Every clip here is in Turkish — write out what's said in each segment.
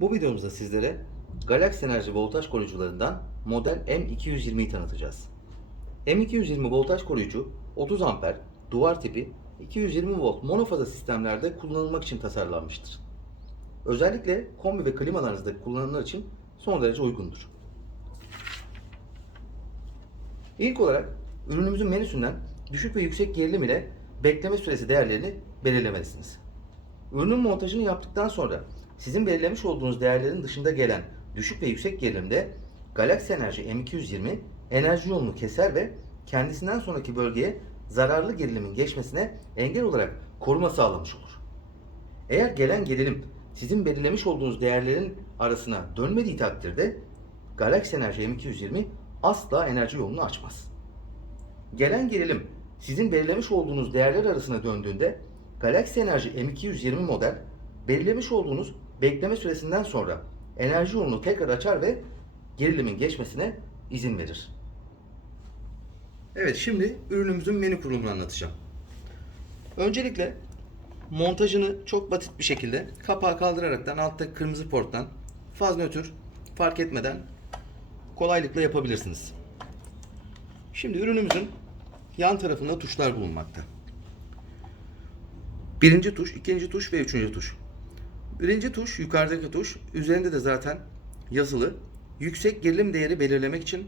Bu videomuzda sizlere Galaxy Enerji voltaj koruyucularından model M220'yi tanıtacağız. M220 voltaj koruyucu 30 amper, duvar tipi 220 volt monofaza sistemlerde kullanılmak için tasarlanmıştır. Özellikle kombi ve klimalarınızda kullanımlar için son derece uygundur. İlk olarak ürünümüzün menüsünden düşük ve yüksek gerilim ile bekleme süresi değerlerini belirlemelisiniz. Ürünün montajını yaptıktan sonra sizin belirlemiş olduğunuz değerlerin dışında gelen düşük ve yüksek gerilimde Galaxy Enerji M220 enerji yolunu keser ve kendisinden sonraki bölgeye zararlı gerilimin geçmesine engel olarak koruma sağlamış olur. Eğer gelen gerilim sizin belirlemiş olduğunuz değerlerin arasına dönmediği takdirde Galaxy Enerji M220 asla enerji yolunu açmaz. Gelen gerilim sizin belirlemiş olduğunuz değerler arasına döndüğünde Galaxy Enerji M220 model belirlemiş olduğunuz bekleme süresinden sonra enerji yolunu tekrar açar ve gerilimin geçmesine izin verir. Evet şimdi ürünümüzün menü kurulumunu anlatacağım. Öncelikle montajını çok basit bir şekilde kapağı kaldıraraktan alttaki kırmızı porttan faz nötr fark etmeden kolaylıkla yapabilirsiniz. Şimdi ürünümüzün yan tarafında tuşlar bulunmakta. Birinci tuş, ikinci tuş ve üçüncü tuş. Birinci tuş yukarıdaki tuş. Üzerinde de zaten yazılı. Yüksek gerilim değeri belirlemek için.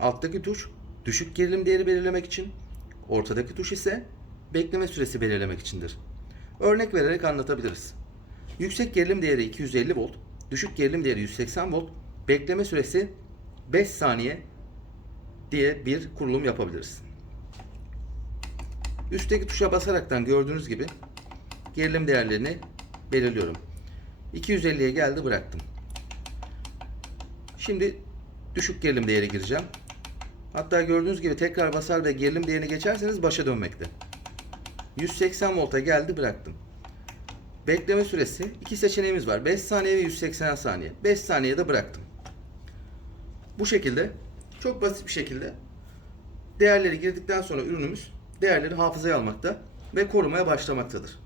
Alttaki tuş düşük gerilim değeri belirlemek için. Ortadaki tuş ise bekleme süresi belirlemek içindir. Örnek vererek anlatabiliriz. Yüksek gerilim değeri 250 volt, düşük gerilim değeri 180 volt, bekleme süresi 5 saniye diye bir kurulum yapabiliriz. Üstteki tuşa basaraktan gördüğünüz gibi gerilim değerlerini belirliyorum. 250'ye geldi bıraktım. Şimdi düşük gerilim değeri gireceğim. Hatta gördüğünüz gibi tekrar basar ve gerilim değerini geçerseniz başa dönmekte. 180 volta geldi bıraktım. Bekleme süresi iki seçeneğimiz var. 5 saniye ve 180 saniye. 5 saniyede bıraktım. Bu şekilde çok basit bir şekilde değerleri girdikten sonra ürünümüz değerleri hafızaya almakta ve korumaya başlamaktadır.